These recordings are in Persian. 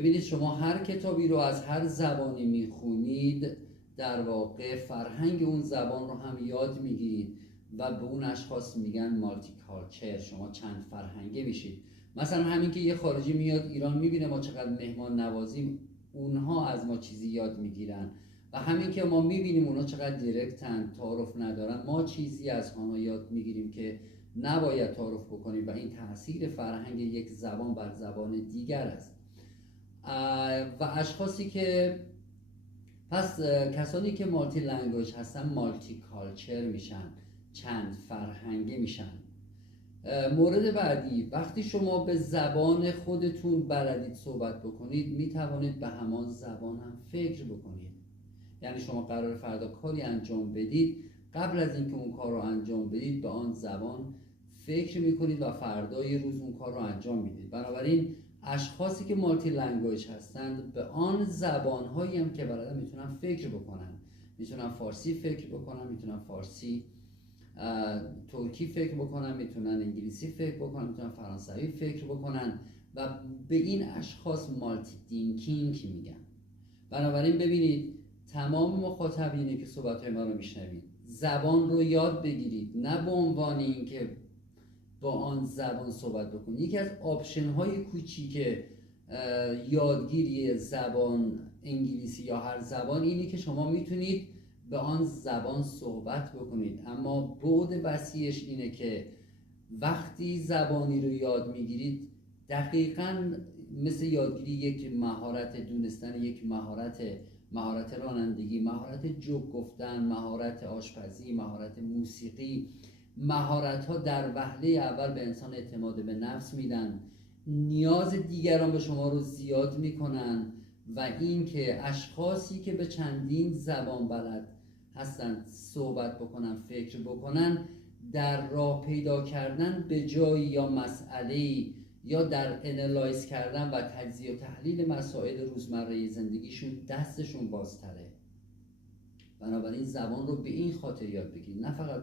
ببینید شما هر کتابی رو از هر زبانی میخونید در واقع فرهنگ اون زبان رو هم یاد میگیرید و به اون اشخاص میگن مالتی کالچر، شما چند فرهنگه میشید. مثلا همین که یه خارجی میاد ایران میبینه ما چقدر مهمان نوازیم، اونها از ما چیزی یاد میگیرن و همین که ما میبینیم اونها چقدر دایرکتن، تعارف ندارن، ما چیزی از آنها یاد میگیریم که نباید تعارف بکنیم و این تاثیر فرهنگ یک زبان بر زبان دیگر است. و اشخاصی که پس کسانی که مالتی لنگویج هستن مالتی کالچر میشن، چند فرهنگه میشن. مورد بعدی، وقتی شما به زبان خودتون بلدید صحبت بکنید میتوانید به همان زبان هم فکر بکنید. یعنی شما قرار فردا کاری انجام بدید، قبل از اینکه اون کار رو انجام بدید به آن زبان فکر میکنید و فردای روز اون کار رو انجام میدید. بنابراین اشخاصی که مالتی لنگویج هستند به آن زبانهایی هم که بلدن میتونن فکر بکنن. میتونن فارسی فکر بکنن، میتونن فارسی ترکی فکر بکنن، میتونن انگلیسی فکر بکنن، میتونن فرانسوی فکر بکنن و به این اشخاص مالتی تینکینگ میگن. بنابراین ببینید تمام مخاطبینی که صحبت‌های ما رو میشنوید زبان رو یاد بگیرید، نه به عنوان اینکه با آن زبان صحبت بکنید. یکی از آپشن های کوچیک یادگیری زبان انگلیسی یا هر زبان اینه که شما میتونید به آن زبان صحبت بکنید، اما بعد وسیعش اینه که وقتی زبانی رو یاد میگیرید دقیقاً مثل یادگیری یک مهارت، دونستن یک مهارت رانندگی، مهارت جوک گفتن، مهارت آشپزی، مهارت موسیقی، مهارت ها در وهله اول به انسان اعتماد به نفس میدن، نیاز دیگران به شما رو زیاد میکنن و این که اشخاصی که به چندین زبان بلد هستن صحبت بکنن، فکر بکنن، در راه پیدا کردن به جایی یا مسئله‌ای یا در انالایز کردن و تجزیه و تحلیل مسائل روزمره زندگیشون دستشون بازتره. بنابراین زبان رو به این خاطر یاد بگیرید، نه فقط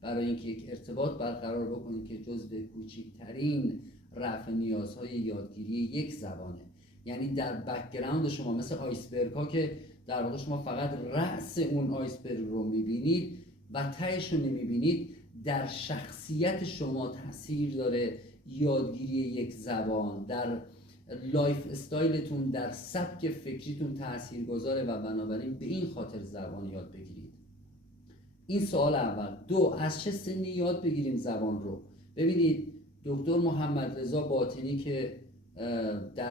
برای اینکه یک ارتباط برقرار بکنید که جزو کوچکترین رفع نیازهای یادگیری یک زبانه. یعنی در بک‌گراند شما مثل آیسبرگ ها که در واقع شما فقط رأس اون آیسبرگ رو میبینید و تهش رو نمیبینید، در شخصیت شما تاثیر داره یادگیری یک زبان، در لایف استایلتون، در سبک فکریتون تأثیر گذاره و بنابراین به این خاطر زبان یاد بگیرید. این سوال اول. دو، از چه سنی یاد بگیریم زبان رو؟ ببینید دکتر محمد رضا باطنی که در